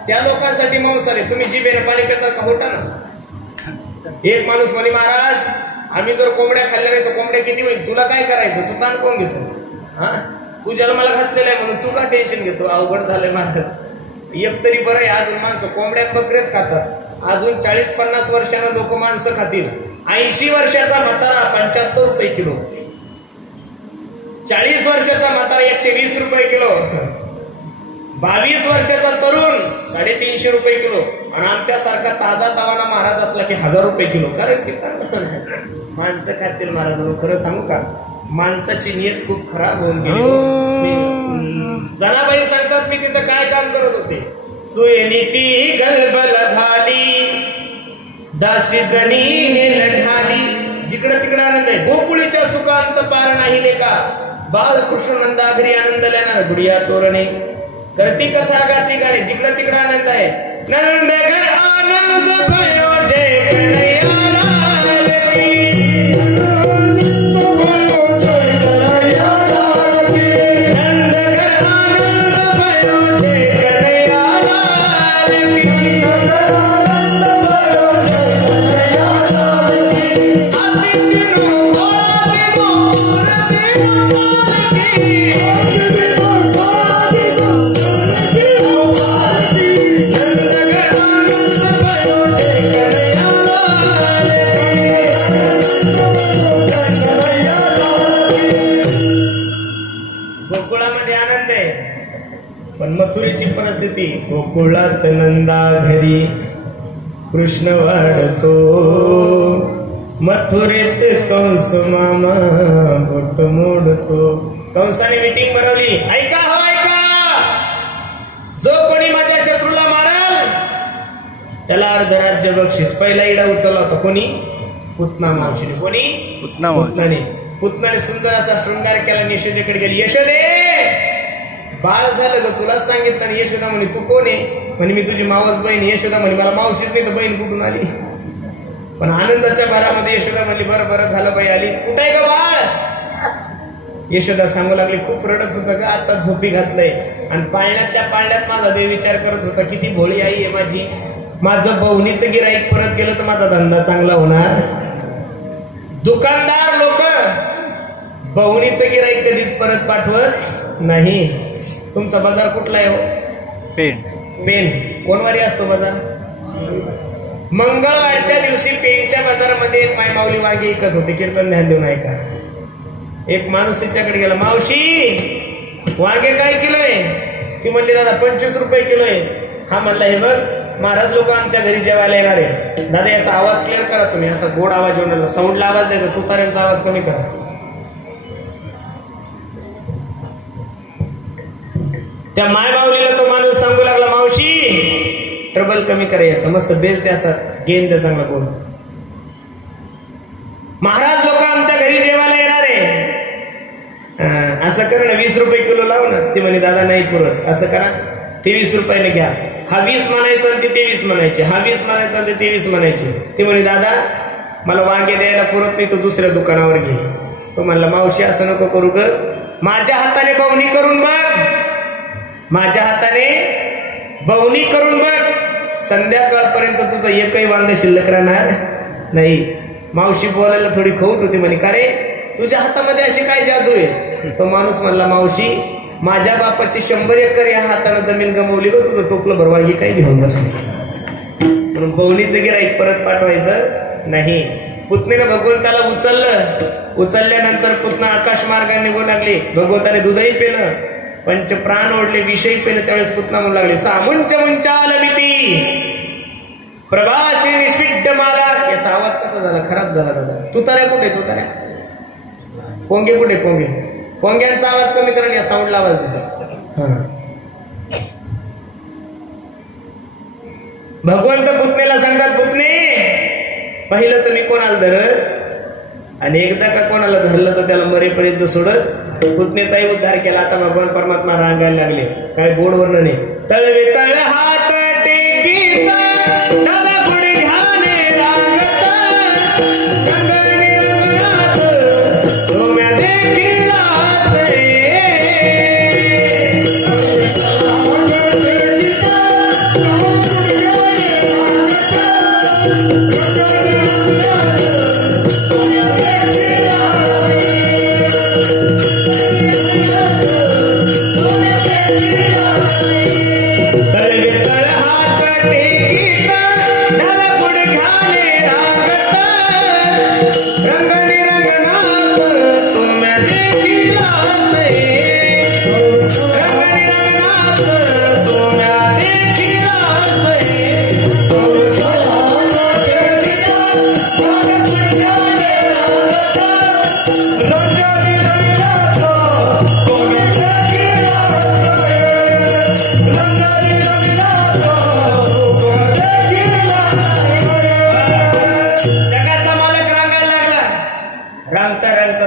त्या लोकांसाठी मांस आले. तुम्ही जिभेनं पाणी पितात का? होता ना. एक माणूस म्हणे महाराज आम्ही जर कोंबड्या खाल्ल्या नाही तर कोंबड्या किती होईल? तुला काय करायचं? तू ताण कोण घेतो? हा, तू जन्माला घातलेला आहे म्हणून तू का टेन्शन घेतो? अवघड झालंय महाराज. एक तरी बरं आहे, अजून माणसं कोंबड्या बकरेच खातात. अजून 40-50 वर्षानं लोक माणसं खातील. 80 वर्षाचा म्हातारा 75 रुपये किलो, 40 वर्षाचा म्हातारा 120 रुपये किलो, 22 वर्षाचा तरुण 350 रुपये किलो, आणि आमच्यासारखा ताजा तवाना महाराज असला की 1000 रुपये किलो. कारण की माणसं खातील महाराज. खरं सांगू का, माणसाची नियत खूप खराब होऊन गेली. जनाबाई सांगतात मी तिथं काय काम करत होते. सुयेनीची गलबल झाली, दासी जणी हेल ढाली. जिकडं तिकडं आनंद आहे. गोकुळीच्या सुखांत पार नाही लेका, बाळकृष्ण नंदा घरी आनंदल्याना गुडिया तोरणे. करती कथा गाती गाणे, जिकडं तिकडं आनंद आहे. नंद घर आनंद भयो जय कन्हैया लाल की. नंद घर आनंद भयो जय कन्हैया लाल गोकुळामध्ये आनंद आहे, पण मथुरेची परिस्थिती. गोकुळात नंदा घरी कृष्ण वाढतो, मथुरेत कंस मामा बोट मोडतो. कंसाने मीटिंग भरवली. ऐका हो ऐका, जो कोणी माझ्या शत्रूला मारल त्याला अर्ध राज्य बक्षीस. पहिला इडा उचलला होता कोणी? पुतना मावशीने. कोणी? पुतनाने. पुतनाने सुंदर असा शृंगार केला. यशोदेकडे गेली. यशोदे, बाळ झालं ग, तुलाच सांगितलं. आणि यशोदा म्हणे तू कोण आहे? म्हणे मी तुझी मावस बहीण. यशोदा म्हणे मला मावशीच नाही तर बहीण कुठून आली? पण आनंदाच्या भरामध्ये यशोदा म्हणली बरं बरं झालं बाई आलीच. कुठं आहे ग बाळ? यशोदा सांगू लागली खूप रडत होतं ग, आता झोपी घातलंय. आणि पाळण्यातल्या पाळण्यात माझा देव विचार करत होता किती भोळी आई आहे माझी. माझं बवणीचं गिराईक परत गेलं तर माझा धंदा चांगला होणार. दुकानदार लोक बवणीचं गिराईक कधीच परत पाठवत नाही. तुमचा बाजार कुठला आहे हो? पेन. कोणवारी असतो बाजार? मंगळवारच्या दिवशी पेनच्या बाजारामध्ये एक माय माऊली वांगे विकत होते. कीर्तन ध्यान देऊन ऐका. एक माणूस तिच्याकडे गेला. मावशी वांगे काय किलो आहे? ती म्हणली दादा 25 रुपये किलो आहे. हा म्हणला हे बघ महाराज लोक आमच्या घरी जेवायला येणार आहे. दादा याचा आवाज क्लिअर करा तुम्ही. असा गोड आवाज येऊन साऊंडला आवाज द्यायचा. तुताऱ्यांचा आवाज कमी करा. त्या माय माऊलीला तो माणूस सांगू लागला मावशी ट्रबल कमी करायचं, मस्त बेस द्या सर, गेम द्या चांगला बोल. महाराज लोक आमच्या घरी जेवायला येणार आहे. असं कर ना 20 रुपये किलो लाव ना. ती म्हणे दादा नाही पुरत. असं करा 23 रुपयाने घ्या. हा 20 म्हणायचा आणि ते 23 म्हणायचे. हा 20 म्हणायचा आणि ते 23 म्हणायचे. ती म्हणे दादा मला वांगे द्यायला पुरत नाही, तो दुसऱ्या दुकानावर घे. तो म्हणला मावशी असं नको करू ग, माझ्या हाताने बवणी करून बघ. माझ्या हाताने बवणी करून बघ. संध्याकाळपर्यंत तुझं एकही वांग शिल्लक राहणार नाही. मावशी बोलायला थोडी खौट होती. म्हणे का रे तुझ्या हातामध्ये अशी काय जादू आहे? तो माणूस म्हणला मावशी माझ्या बापाची 100 एकर या हाताने जमीन गमवली ग, तुझं टोपलं भरवागी काही घेऊन बसले. म्हणून बवणीचं गिराईक परत पाठवायचं नाही. पुतणीने भगवंताला उचलल्यानंतर पुतना आकाश मार्गाने निघू लागली. भगवंताने दूधही पेलं, पंचप्राण ओढले, विषयी पेलं. त्यावेळेस पुतना म्हणू लागले सामुंच मुंचाल मिती प्रभाशी निष्विड्ड माला. याचा आवाज कसा झाला? खराब झाला दादा. तुताऱ्या कुठे? तुताऱ्या कोंगे कुठे? कोंग्यांचा आवाज कमी करून या साऊंडला आवाज देतो. भगवंत पुतणेला सांगतात पुतणे पहिलं तुम्ही कोणाला धरत आणि एकदा का कोणाला धरलं तर त्याला मरेपर्यंत सोडत. पुतणेचाही उद्धार केला. आता भगवान परमात्मा रांगायला लागले. काय गोड वर्णन आहे. तळवे तळ हात टेकीता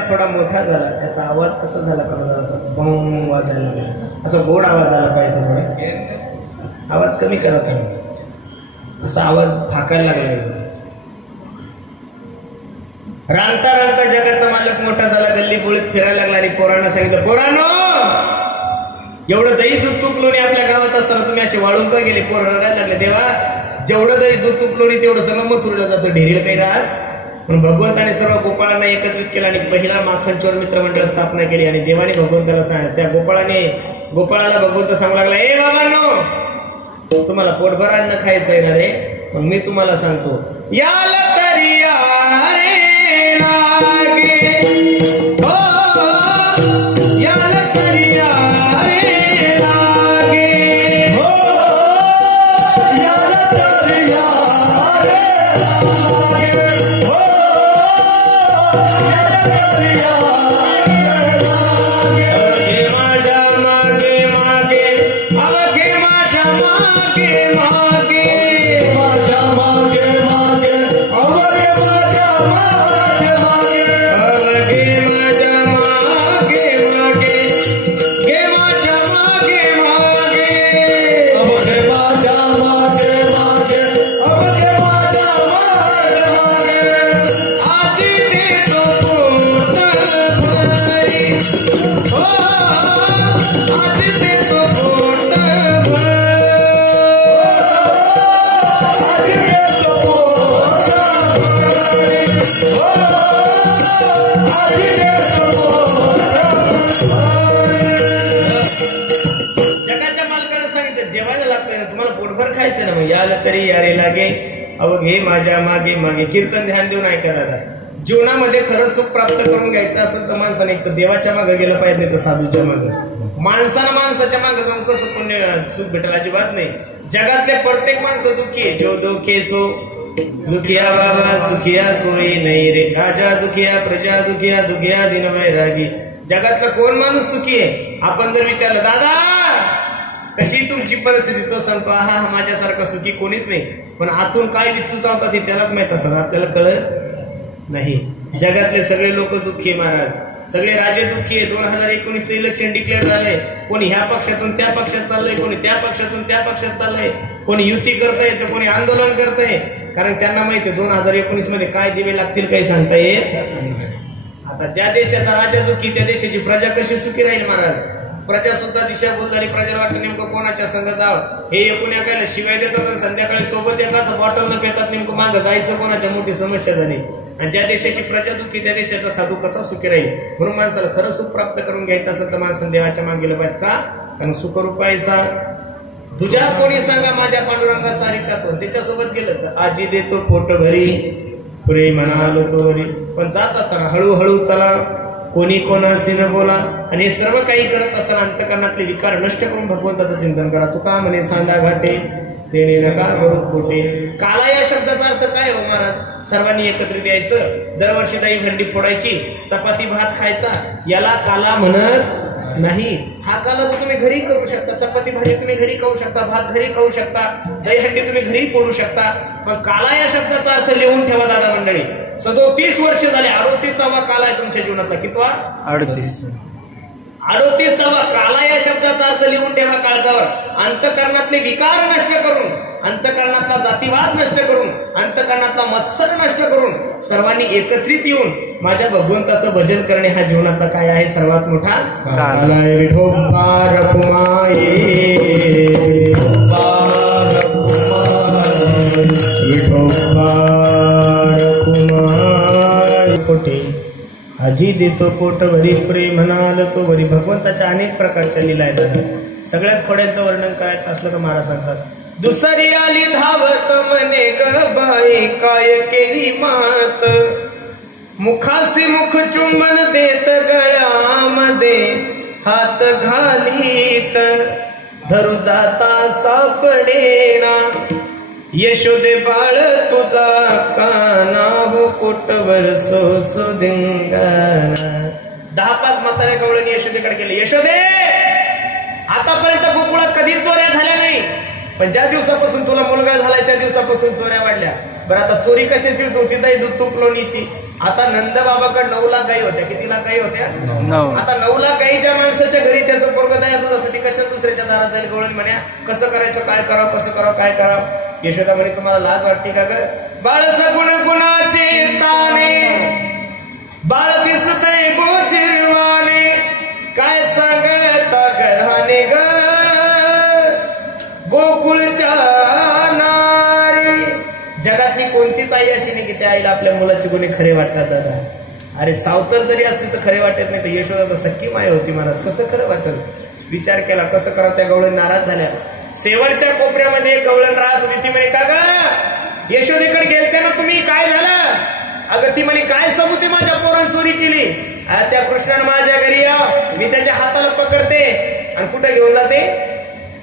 थोडा मोठा झाला. त्याचा आवाज कसा झाला का? बम वाजायला लागला. असा गोड आवाज आला पाहिजे. थोडा आवाज कमी करत आहे. असा आवाज फाकायला लागला. रांगता रांगता जगाचा मालक मोठा झाला. गल्ली बोळीत फिरायला लागला आणि पोरांना सांगितलं पोरांनो एवढं दही दूध तूप लोणी आपल्या गावात असताना तुम्ही असे वाळून का गेले? पोरं रडायला लागले. तेव्हा जेवढं दही दूध तूप लोणी तेवढं सगळं मथुरेला जातं, ढेरीला काही राहत पण भगवंताने सर्व गोपाळांना एकत्रित केलं आणि पहिला माखन चोर मित्र मंडळ स्थापना केली आणि देवाने भगवंताला सांगितलं, त्या गोपाळाला भगवंत सांगू लागला, ए बाबांनो, तुम्हाला पोटभर अन्न खायचं आहे ना रे, पण मी तुम्हाला सांगतो, याल तरी या रे लागे, हो, याल तरी या रे लागे, हो, याल तरी या रे लागे, हो, याल तरी या रे लागे, अवघे माझ्या मागे मागे, अवघे माझ्या मागे मागे, माझ्या मागे मागे, अवघे माझ्या मागे मागे, अवघे माझ्या मागे मागे, घे माझ्या मागे मागे, अवघे माझ्या मागे मागे, अवघे माझ्या मागे मागे, आजी देतो पोट भरी, हो, आजी देतो पोट भरी, आजी देतो पोट भरी, हो, आजी देतो पोट भरी. जगाच्या मालकानं सांगितलं, जेवायला लागतंय ना, तुम्हाला पोटभर खायचं ना, मग याला तरी यारे लागे, अवघे माझ्या मागे मागे. कीर्तन ध्यान देऊन ऐका दादा, जीवनामध्ये खरं सुख प्राप्त करून घ्यायचं असेल तर माणसाने एक तर देवाच्या मागे गेलं पाहिजे, नाही तर साधूच्या मागे. माणसानं माणसाच्या मागे जाऊन कसं पुण्य सुख भेटेल, अजिबात नाही. जगातले प्रत्येक माणसं दुःखी आहे. जो दुखे सो दुखिया बाबा सुखिया कोई नाही रे, राजा दुखिया प्रजा दुखिया, दुखिया दिन वैरागी. जगातला कोण माणूस सुखी आहे? आपण जर विचारलं, दादा कशी तुमची परिस्थिती, तो सांगतो, हा माझ्यासारखं सुखी कोणीच नाही. पण आतून काय विच्चू चावतात हे त्यालाच माहित असतात, आपल्याला कळत नाही. जगातले सगळे लोक दुःखी आहे महाराज, सगळे राजे दुःखी आहे. 2019 इलेक्शन डिक्लेअर झालंय, कोणी ह्या पक्षातून त्या पक्षात चाललंय, कोणी त्या पक्षातून त्या पक्षात चाललंय, कोणी युती करतंय तर कोणी आंदोलन करतंय. कारण त्यांना माहिती आहे 2019 मध्ये काय दिवे लागतील काही सांगता येत. आता ज्या देशाचा राजा दुःखी, त्या देशाची प्रजा कशी सुखी राहील महाराज. प्रजा सुद्धा दिशाभूल झाली. प्रजा वाटतं नेमकं कोणाच्या संग जाव, हे एकूण एकाला शिवाय देतात आणि संध्याकाळी सोबत एकाच बॉटल न पेतात, नेमकं मागं जायचं कोणाच्या मोठी समस्या झाली. आणि ज्या देशाची प्रजा दुःखी, त्या देशाचा साधू कसा सुखी राहील. म्हणून माणसाला खरं सुख प्राप्त करून घ्यायचं असेल तर माणसाने देवाच्या मागे गेलं पाहिजे. का? कारण सुखरूपायचा तुझ्या कोणी सांगा माझ्या पांडुरंगा सारिका, तो त्याच्यासोबत गेलं तर आजी देतो पोट भरी, पुरे म्हणालो तो वरी. पण जात असताना हळूहळू चला, कोणी कोणाशी न बोला. आणि हे सर्व काही करत असताना अंतकरणातले विकार नष्ट करून भगवंताचं चिंतन करा. तुका म्हणे सांडा घाटे तेने नका करू खोटे. काला या शब्दाचा अर्थ काय हो महाराज? सर्वांनी एकत्रित यायचं, दरवर्षी दही हंडी फोडायची, चपाती भात खायचा, याला काला म्हणत नाही. हा काला तर तुम्ही घरी करू शकता, चपाती भाजी तुम्ही घरी खाऊ शकता, भात घरी खाऊ शकता, दही हंडी तुम्ही घरी फोडू शकता. पण काला या शब्दाचा अर्थ लिहून ठेवा दादा मंडळी. 37 वर्ष झाले, 38वा काला आहे तुमच्या जीवनातला. कितवा? 38वा काला या शब्दाचा अर्थ लिहून ठेवा काळजावर. अंतकरणातले विकार नष्ट करून, अंतकरणातला जातीवाद नष्ट करून, अंतकरणातला मत्सर नष्ट करून सर्वांनी एकत्रित येऊन माझ्या भगवंताचं भजन करणे हा जीवनातला काय आहे सर्वात मोठा काला. विठोबा रखुमाई, विठोबा रखुमाई पोटे, आजी देतो पोट भरी, प्रेम म्हणाल तो वरी. भगवंताच्या अनेक प्रकारच्या लीला आहेत. सगळ्याच खोड्यांचं वर्णन करायचं असलं तर महाराज सांगतात, दुसरी आली धावत म्हणे ग बाई, काय केली मात, मुखासी मुख चुंबन देत, गळ्यामध्ये हात घालीत, धरू जाता सापडेना, यशोदे बाळ तुझा काना हो पोटवर सोसुदिंगाना. 10-5 म्हाताऱ्या गवळणी यशोदेकडे गेले. यशोदे, आतापर्यंत गोकुळात कधीच चोऱ्या झाल्या नाही, पण ज्या दिवसापासून तुला मुलगा झालाय त्या दिवसापासून चोऱ्या वाढल्या. बरं, आता चोरी कशाची होती? दही दूध तूप लोणीची. आता नंद बाबाकडे 9 लाख गाई होत्या. किती लाख गाई होत्या? आता 9 लाख गाईच्या माणसाच्या घरी त्याचं पोरगं दया दुधासाठी कशा दुसऱ्याच्या दारात जाईल? गवळण म्हण्या कसं करायचं, काय करावं, कसं करावं, काय करावं. यशोदा म्हणे तुम्हाला लाज वाटते का ग? बाळ सगुण गुणाचे ताने, बाळ दिसतय गोचिरवाने, काय सांगता घराने ग गोकुळच्या नारी. जगातली कोणतीच आई अशी नाही की त्याच्या आईला आपल्या मुलाचे गुन्हे खरे वाटतात दादा. अरे सावतर जरी असली तर खरे वाटत नाही. तर यशोदा तर सख्खी माय होती महाराज, कसं खरं वाटत. विचार केला कसं करा. त्या गवळण नाराज झाल्या. शेवटच्या कोपऱ्यामध्ये गवळण राहत होती. ती म्हणे का ग यशोदेकडे गेलते ना तुम्ही, काय झालं. अगं ती म्हणे काय सबूत माझ्या पोरानं चोरी केली. त्या कृष्णानं माझ्या घरी या, मी त्याच्या हाताला पकडते आणि कुठे घेऊन जाते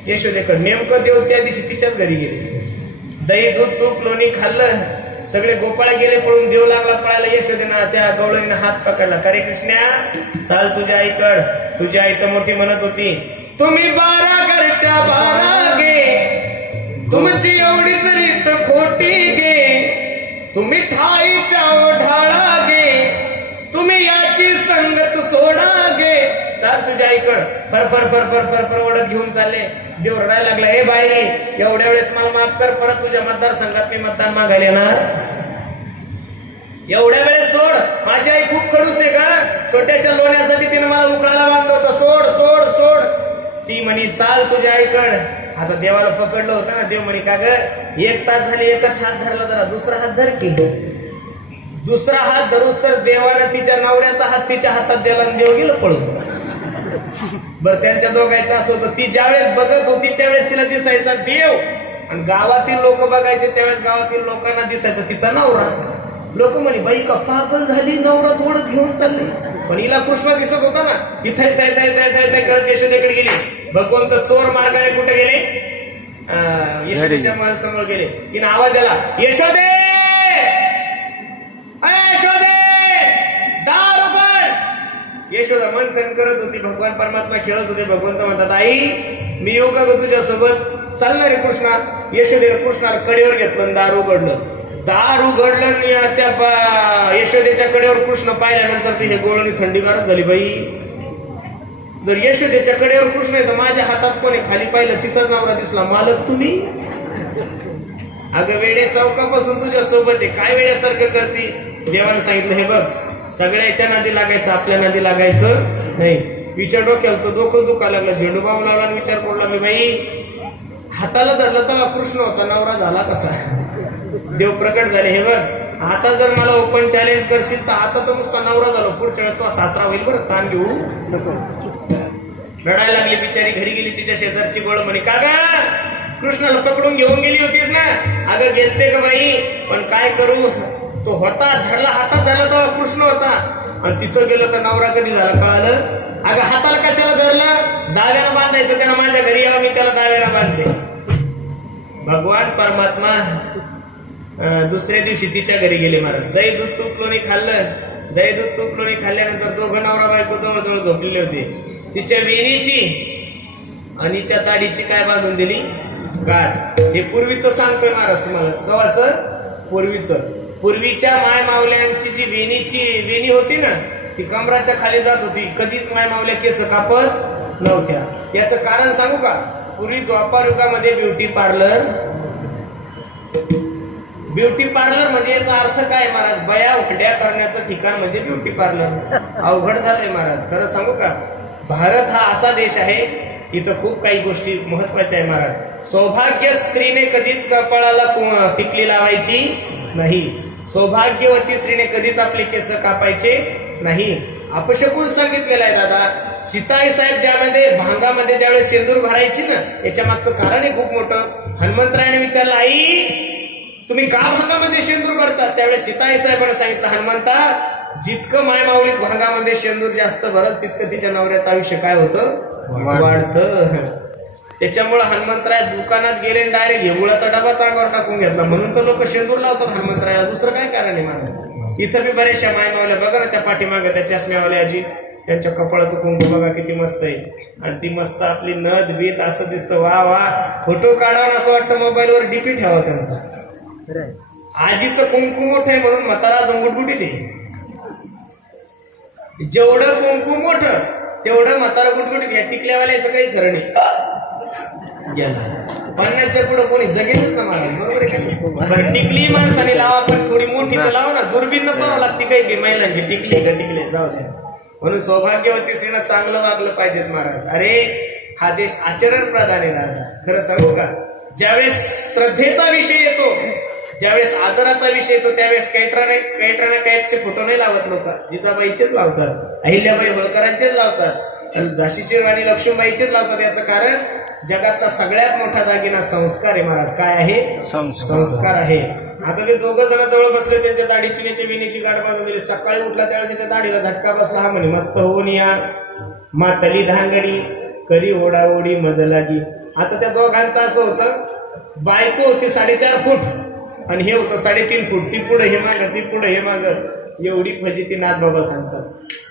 यशोदेकडे. नेमकं देव त्या दिवशी तिच्याच घरी गेले. दही दूध तूप लोणी खाल्लं, सगळे गोपाळ गेले पळून. देव लागला पळायला. यशोदेनं त्या गवळणीनं हात पकडला. का रे कृष्णा चाल तुझ्या आईकड. तुझी आई तर मोठी म्हणत होती तुम्ही 12 घरच्या 12 गे, तुमची एवढीच रीत खोटी गे, तुम्ही ठाईच्या ढाळा गे, तुम्ही याची संगत सोडा गे. चाल तुझ्या आईकड. फर फर फर फर फर फर ओढत घेऊन चालले. देव रडायला लागला. हे बाई एवढ्या वेळेस मला माफ कर, परत तुझ्या मतदारसंघात मी मतदान मागायला येणार. एवढ्या वेळेस सोड. माझी आई खूप खडूस आहे का, छोट्याशा लोण्यासाठी तिने मला उकळायला बांधलं होतं. सोड सोड सोड. ती म्हणे चाल तुझ्या आईकड. आता देवाला पकडलं होतं ना. देव म्हणे का ग 1 तास झाले एकच हात धरला, जरा दुसरा हात धर की. दुसरा हात धरूस तर देवानं तिच्या नवऱ्याचा हात तिच्या हातात दिला आणि देव गेलं पळून. बरं त्यांच्या दोघांचं असं होतं. ती ज्यावेळेस बघत होती त्यावेळेस तिला दिसायचा देव, आणि गावातील लोक बघायचे त्यावेळेस गावातील लोकांना दिसायचं तिचा नवरा. लोक म्हणे बाई का पागल झाली, नवरा ओढत घेऊन चालली. पण हिला कृष्ण दिसत होता ना. इथे करत यशोदेकडे गेली. भगवंत चोर मार्गाने कुठे गेले, यशोदेच्या महल समोर गेले. तिने आवाज दिला यशोदे यशोदे दार उघड. यशोदा मंथन करत होती. भगवान परमात्मा खेळत होते. भगवंत म्हणतात आई मी येऊ का ग तुझ्यासोबत. चालणार रे कृष्णा. यशोदेने कृष्णाला कडेवर घेतलं, दार उघडलं. दार उघडलं. त्या यशोदेच्या कडेवर कृष्ण पाहिल्यानंतर ती हे गोळणी थंडीगारच झाली. बाई जर यशोदेच्या कडेवर कृष्ण आहे तर माझ्या हातात कोणी खाली पाहिलं तिचाच नवरा दिसला. मालक तुम्ही. अगं वेडे चौकापासून तुझ्या सोबत आहे, काय वेड्यासारखं करते. देवानं सांगितलं हे बघ सगळ्याच्या नादी लागायचं, आपल्या नादी लागायचं नाही. विचार डोक्याला तो डोकं दुखायला लागला. झेंडूबाबू लावला आणि विचार पडला मी बाई हाताला धरलं तर कृष्ण होता, नवरा झाला कसा. देव प्रकट झाले. हे बघ आता जर मला ओपन चॅलेंज करशील तर आता तर नुसता नवरा झालो, पुढच्या वेळेस तो सासरा होईल बरं, ताण घेऊ नको. रडायला लागली बिचारी. घरी गेली. तिच्या शेजारची गोळ म्हणे का ग कृष्णाला पकडून घेऊन गेली होतीस ना. अगं गेलते का बाई, पण काय करू तो होता धरला, हातात धरला तेव्हा कृष्ण होता, आणि तिथं गेलो तर नवरा कधी झाला कळालं. अगं हाताला कशाला धरलं, दाव्याला बांधायचं. त्याला माझ्या घरी यावं, मी त्याला दाव्याला बांधते. भगवान परमात्मा दुसऱ्या दिवशी तिच्या घरी गेले महाराज. दही दूध तूप लोणी खाल्लं. दही दूध तूप लोणी खाल्ल्यानंतर दोघं नवरा बायको जवळजवळ झोपलेले होते. तिच्या वेणीची आणि तिच्या ताडीची काय बांधून दिली, गाठ. हे पूर्वीचं सांगतोय महाराज तुम्हाला. गव्हाचं पूर्वीचं. पूर्वीच्या माय मावल्यांची जी वेणी होती ना ती कमराच्या खाली जात होती. कधीच माय मावल्या केस कापत नव्हत्या. याचं कारण सांगू का. पूर्वी द्वापार युगामध्ये ब्युटी पार्लर म्हणजे याचा अर्थ काय महाराज, बया उघड्या करण्याचं ठिकाण म्हणजे ब्युटी पार्लर. अवघड झालंय महाराज. खरं सांगू का, भारत हा असा देश आहे इथं खूप काही गोष्टी महत्वाच्या आहे महाराज. सौभाग्य स्त्रीने कधीच कपाळाला टिकली लावायची नाही. सौभाग्यवती स्त्रीने कधीच आपले केस कापायचे नाही. अपशकुन सांगितलेलं आहे दादा. सीताई साहेब ज्यामध्ये भांगामध्ये ज्यावेळेस शेंदूर भरायची ना, याच्या मागचं कारण आहे खूप मोठं. हनुमंतरायाने विचारलं आई तुम्ही का भांगामध्ये शेंदूर भरतात. त्यावेळेस सीताई साहेबांनी सांगितलं हनुमंता जितकं मायमाऊलीत भांगामध्ये शेंदूर जास्त भरत तितकं तिच्या नवऱ्याचं आयुष्य काय होतं, वाढतं. त्याच्यामुळे हनुमंतराय दुकानात गेले डायरेक्ट घेगुळाचा डबा चांगवर टाकून घेतला. म्हणून तर लोक शेंदूर लावतात हनुमंतरायाला. दुसरं काय कारण आहे मला. इथं बी बऱ्याचशा मायमावल्या बघा ना, त्या पाठीमागं त्या चष्म्यावाल्या आजी, त्यांच्या कपाळाचं कुंकू बघा किती मस्त आहे. आणि ती मस्त आपली नद बीत असं दिसतं. वा वा. फोटो काढावं असं वाटतं मोबाईलवर डीपी ठेवा त्यांचा. आजीचं कुंकू मोठं आहे म्हणून म्हातारा जोंगुटगुटीत आहे. जेवढं कुंकू मोठं तेवढं म्हातारा गुटगुटीत. या टिकल्यावाल्याचं काही खरं नाही. 50च्या पुढे कोणी जगेलच ना मला. बरोबर आहे. टिकली माणसाने लावा पण थोडी मोठी तर लावा ना. दुर्बीन न पाहावं लागते काही महिलांची टिकली का टिकले जाऊ द्या. म्हणून सौभाग्यवती स्त्रीनं चांगलं वागलं पाहिजेत महाराज. अरे हा देश आचरण प्रधान आहे. खरं सांगू का, ज्यावेळेस श्रद्धेचा विषय येतो, ज्यावेळेस आदराचा विषय येतो त्यावेळेस कैटराने फोटो नाही लावत लोक, जिजाबाईचेच लावतात, अहिल्याबाई होळकरांचेच लावतात, झाशीची राणी लक्ष्मीबाईचेच लावतात. याचं कारण जगातला सगळ्यात मोठा दागिना संस्कार आहे महाराज. काय आहे? संस्कार आहे. आता ते दोघं जण जवळ बसले, त्यांच्या दाढीची नेची विणीची गाठ बांधून दिली. सकाळी उठला त्यावेळेस त्याच्या दाढीला झटका बसला. हा म्हणे मस्त होऊन या मातली धांगडी करी ओढाओढी मज लागी. आता त्या दोघांचं असं होतं, बायको होती 4.5 फूट आणि हे होतं 3.5 फूट. ती पुढे हे माग, ती पुढे हे माग, एवढी फजिती नाथ बाबा सांगतात.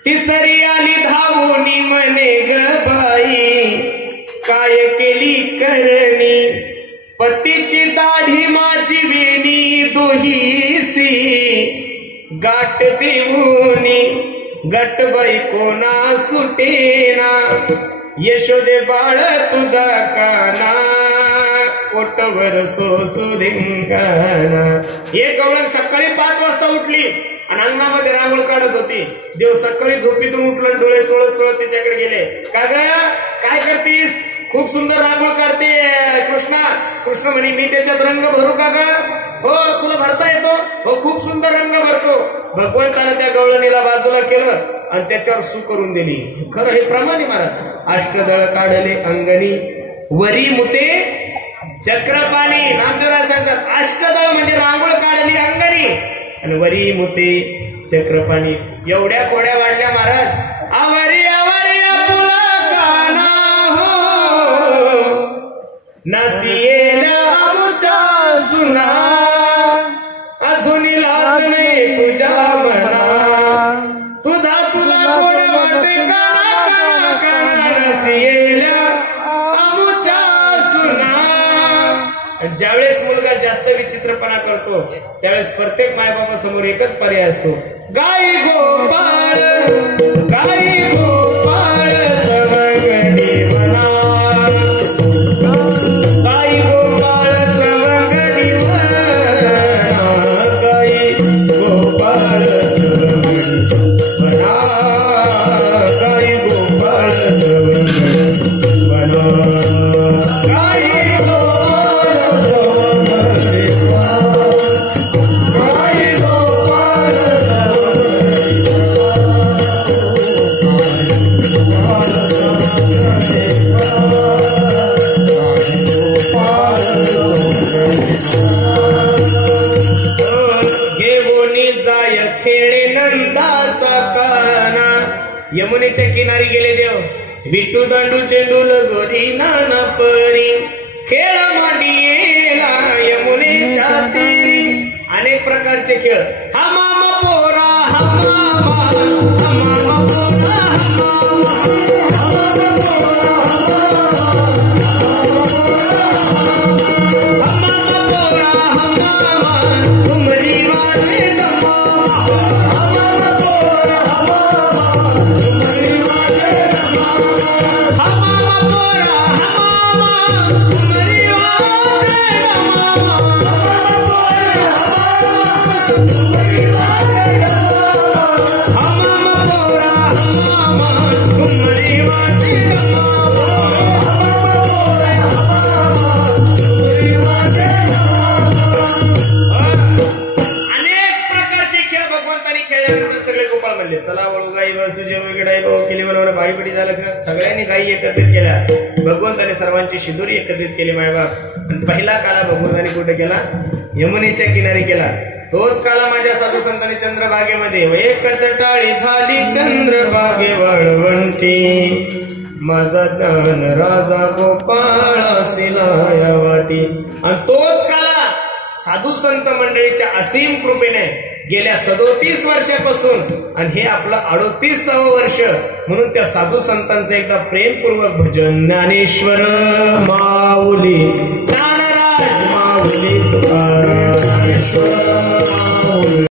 तिसरी आली धावोनी म्हणे ग बाई काय केली करणी, पतीची दाढी माझी वेणी दोहीसी गाठ देऊनी गटबाई कोणा सुटेना, यशोदे बाळ तुझा काना पोटवर सोसू धिंगाणा. एक गवळण सकाळी 5 वाजता उठली आणि अंगणामध्ये रांगोळ काढत होती. देव सकाळी झोपीतून उठलं, डोळे चोळत चोळत तिच्याकडे गेले. का ग काय करतीस? खूप सुंदर रांगोळ काढते कृष्णा. कृष्ण म्हणे मी त्याच्यात रंग भरू का ग? हो तुला भरता येतो? हो खूप सुंदर रंग भरतो. भगवंतानं त्या गवळणीला बाजूला केलं आणि त्याच्यावर सू करून दिली. खरं हे प्रमाणे महाराज. अष्टदळ काढले अंगणी वरी मुते चक्रपाणी. नामदेवराज सांगतात अष्टदळ म्हणजे रांगोळ काढली अंगणी आणि वरी मुते चक्रपाणी. एवढ्या कोड्या वाढल्या महाराज. आवरी आवरी आपुला काना हो नसियेला आमच्या सुना, अजून लाज नाही तुझ्या मना, तुझा तुला कोड वाटे काना काना नसियेला आमच्या सुना. ज्यावेळेस मुलगा जास्त विचित्रपणा करतो त्यावेळेस प्रत्येक मायबाबा समोर एकच पर्याय असतो, गाई गोपाळ गाई गोपाळ सवंगडी म्हणा, गाई गोपाळ सवंगडी म्हणा, गाई गोपाळ म्हणा, गाई गोपाळ सवंगडी म्हणा, गाई यमुनेच्या किनारी गेले देव. विटू दांडू चेंडू लगोरी नाना परी खेळ मांडियेला यमुनेच्या तीरी. अनेक प्रकारचे खेळ. हा मामा पोरा हा मामा, हा मामा पोरा हा मामा, तुमरी वाजे चला वळू गाई सुजे वगैरे केली म्हणून बाईपडी झालं. सगळ्यांनी गायी एकत्रित केल्या. भगवंताने सर्वांची शिदोरी एकत्रित केली मायबाप. पहिला काळा भगवंताने कुठे केला? यमुनेच्या किनारी केला. तोच काळा माझ्या साधू संतांनी चंद्रभागेमध्ये एकच टाळी झाली चंद्रभागे वळवंटी, माझा ज्ञान राजा गोपाळ सिलाया वाटी. आणि तोच काळा साधू संत मंडळीच्या असीम कृपेने गेल्या 37 वर्षापासून आणि हे आपलं 38वे वर्ष म्हणून त्या साधू संतांचं एकदा प्रेमपूर्वक भजन. ज्ञानेश्वर माऊली ज्ञानराज माऊली तुकाराम.